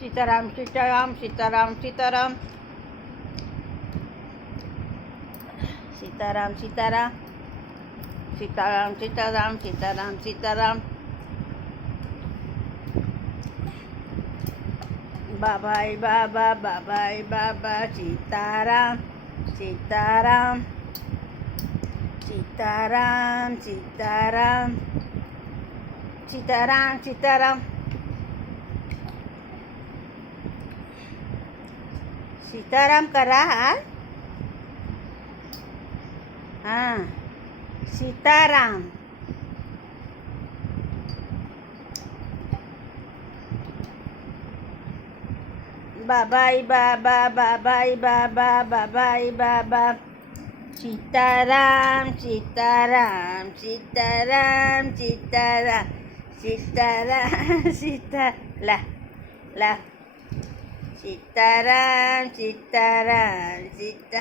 सीताराम सीताराम सीताराम सीताराम सीताराम सीताराम सीताराम सीताराम सीताराम सीताराम बाबाई बाबा बाबाई बाबा सीताराम सीताराम सीताराम सीताराम सीताराम सीताराम सीताराम करा हां सीताराम बाबाई बाबा बाबाई बाबा बाबाई बाबा सीताराम सीताराम सीताराम सीताराम सीताराम सीताला ला सीताराम सीताराम सीता